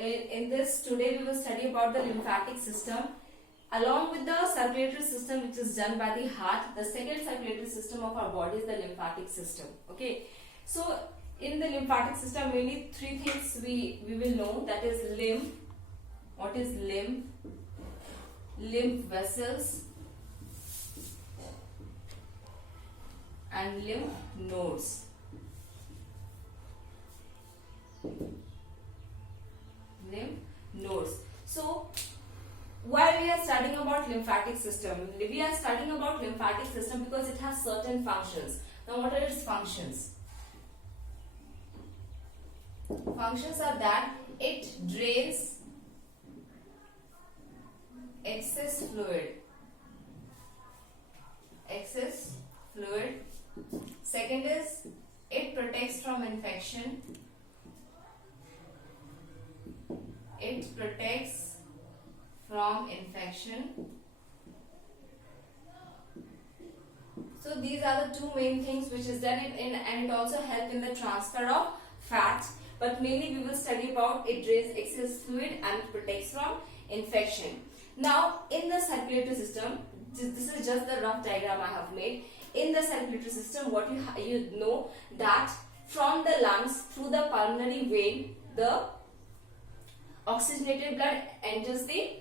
in this today we will study about the lymphatic system along with the circulatory system which is done by the heart. The second circulatory system of our body is the lymphatic system. Okay, so in the lymphatic system mainly three things we will know, that is lymph. What is lymph? Lymph vessels and lymph nodes. Lymph nodes. So why we are studying about lymphatic system? We are studying about lymphatic system because it has certain functions. Now what are its functions? Functions are that it drains excess fluid. Excess fluid. Second is it protects from infection. It protects from infection. So these are the two main things which is done and it also helps in the transfer of fat. But mainly we will study about it drains excess fluid and protects from infection. Now in the circulatory system, this is just the rough diagram I have made. In the circulatory system, what you know that from the lungs through the pulmonary vein, the oxygenated blood enters the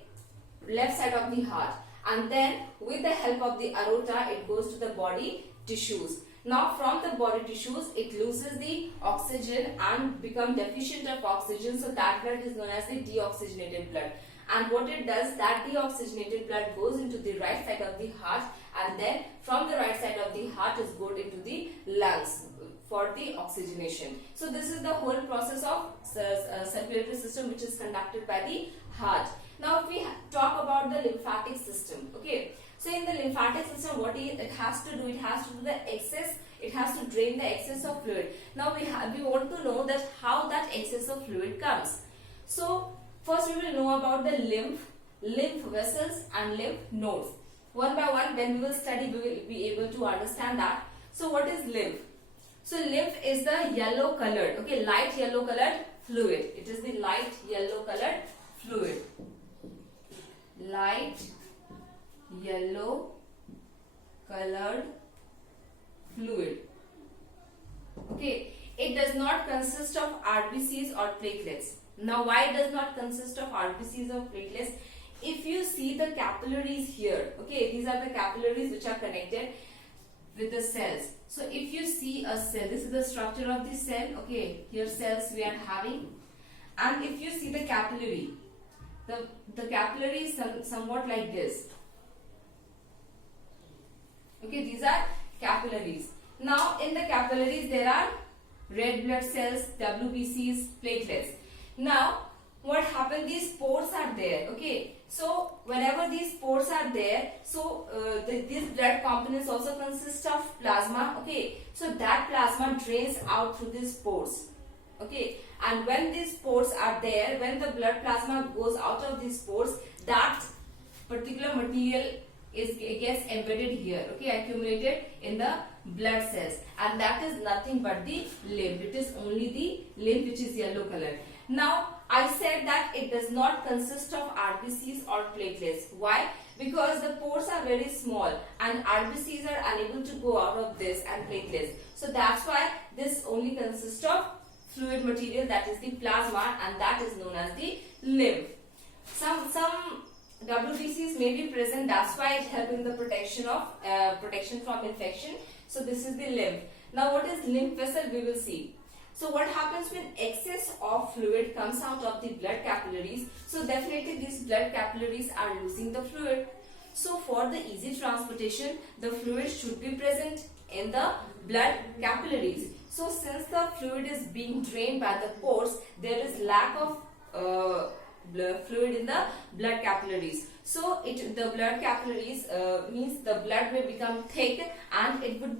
left side of the heart, and then with the help of the aorta it goes to the body tissues. Now from the body tissues it loses the oxygen and become deficient of oxygen, so that blood is known as the deoxygenated blood. And what it does, that deoxygenated blood goes into the right side of the heart, and then from the right side of the heart is going into the lungs for the oxygenation. So this is the whole process of circulatory system which is conducted by the heart. Now if we talk about the lymphatic system, okay, so in the lymphatic system what it has to do, it has to do the excess, it has to drain the excess of fluid. Now we want to know that how that excess of fluid comes. So first we will know about the lymph vessels and lymph nodes. One by one, when we will study, we will be able to understand that. So what is lymph? So lymph is the yellow colored, okay, light yellow colored fluid. It is the light yellow colored fluid. Light yellow colored fluid. Okay, it does not consist of RBCs or platelets. Now why it does not consist of RBCs or platelets? If you see the capillaries here, okay, these are the capillaries which are connected with the cells. So if you see a cell, this is the structure of the cell, okay, here cells we are having, and if you see the capillary, the capillary is somewhat like this. Okay, these are capillaries. Now in the capillaries there are red blood cells, WBCs, platelets. Now what happened, these pores are there, okay, so whenever these pores are there, so these blood components also consist of plasma, okay, so that plasma drains out through these pores, okay, and when these pores are there, when the blood plasma goes out of these pores, that particular material gets embedded here, okay, accumulated in the blood cells, and that is nothing but the lymph. It is only the lymph which is yellow color. Now I said that it does not consist of RBCs or platelets. Why? Because the pores are very small and RBCs are unable to go out of this and platelets. So that's why this only consists of fluid material, that is the plasma, and that is known as the lymph. Some WBCs may be present, that's why it helps in the protection from infection. So this is the lymph. Now what is lymph vessel, we will see. So what happens when excess of fluid comes out of the blood capillaries? So definitely these blood capillaries are losing the fluid. So for the easy transportation, the fluid should be present in the blood capillaries. So since the fluid is being drained by the pores, there is lack of fluid in the blood capillaries. So the blood capillaries means the blood may become thick, and it would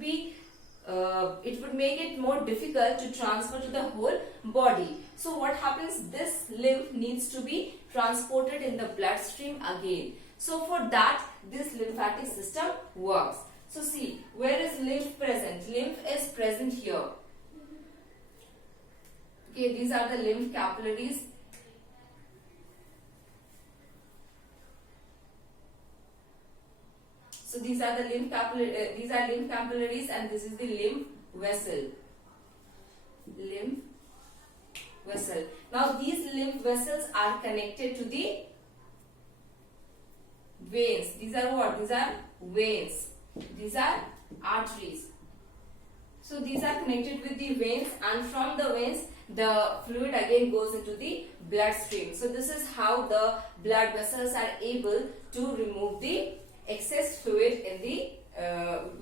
make it more difficult to transfer to the whole body. So what happens, this lymph needs to be transported in the bloodstream again. So for that, this lymphatic system works. So see, where is lymph present? Lymph is present here. Okay, these are the lymph capillaries. these are the these are lymph capillaries, and this is the lymph vessel. Lymph vessel. Now these lymph vessels are connected to the veins. These are what? These are veins. These are arteries. So these are connected with the veins, and from the veins the fluid again goes into the bloodstream. So this is how the blood vessels are able to remove the excess fluid in the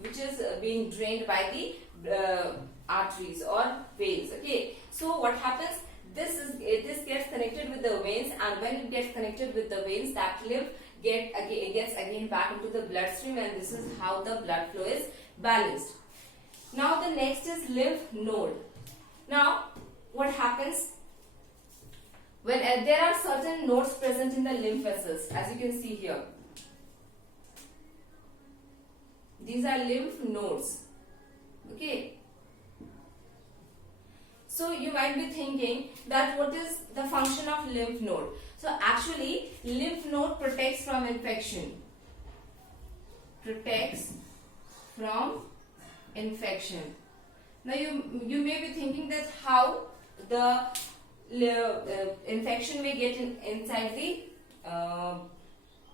which is being drained by the arteries or veins. Okay. So what happens? This gets connected with the veins, and when it gets connected with the veins, that lymph gets again back into the bloodstream, and this is how the blood flow is balanced. Now the next is lymph node. Now what happens when there are certain nodes present in the lymph vessels, as you can see here. These are lymph nodes. Okay. So you might be thinking that what is the function of lymph node? So actually lymph node protects from infection. Protects from infection. Now you may be thinking that how the infection may get inside the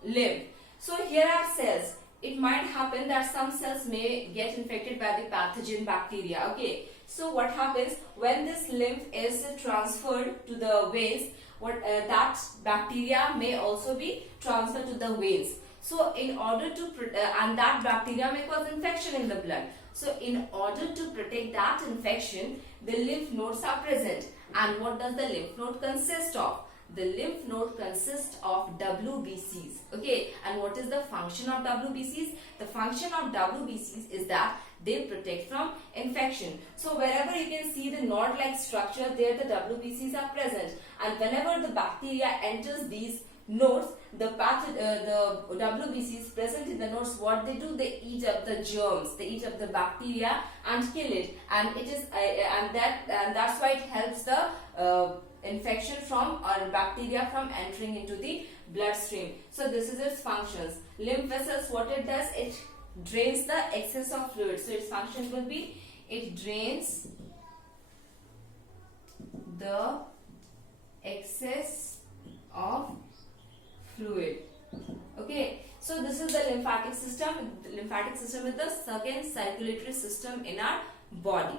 lymph. So here are cells. It might happen that some cells may get infected by the pathogen bacteria. Okay. So what happens when this lymph is transferred to the veins? That bacteria may also be transferred to the veins. So in order to and that bacteria may cause infection in the blood. So in order to protect that infection, the lymph nodes are present. And what does the lymph node consist of? The lymph node consists of WBCs. Okay, and what is the function of WBCs? The function of WBCs is that they protect from infection. So wherever you can see the knot-like structure, there the WBCs are present. And whenever the bacteria enters these nodes, the WBCs present in the nodes, what they do? They eat up the germs, they eat up the bacteria and kill it. And it is and that's why it helps the infection from or bacteria from entering into the bloodstream. So this is its functions. Lymph vessels, what it does? It drains the excess of fluid. So its function will be it drains the excess of fluid. Okay, so this is the lymphatic system. The lymphatic system is the second circulatory system in our body.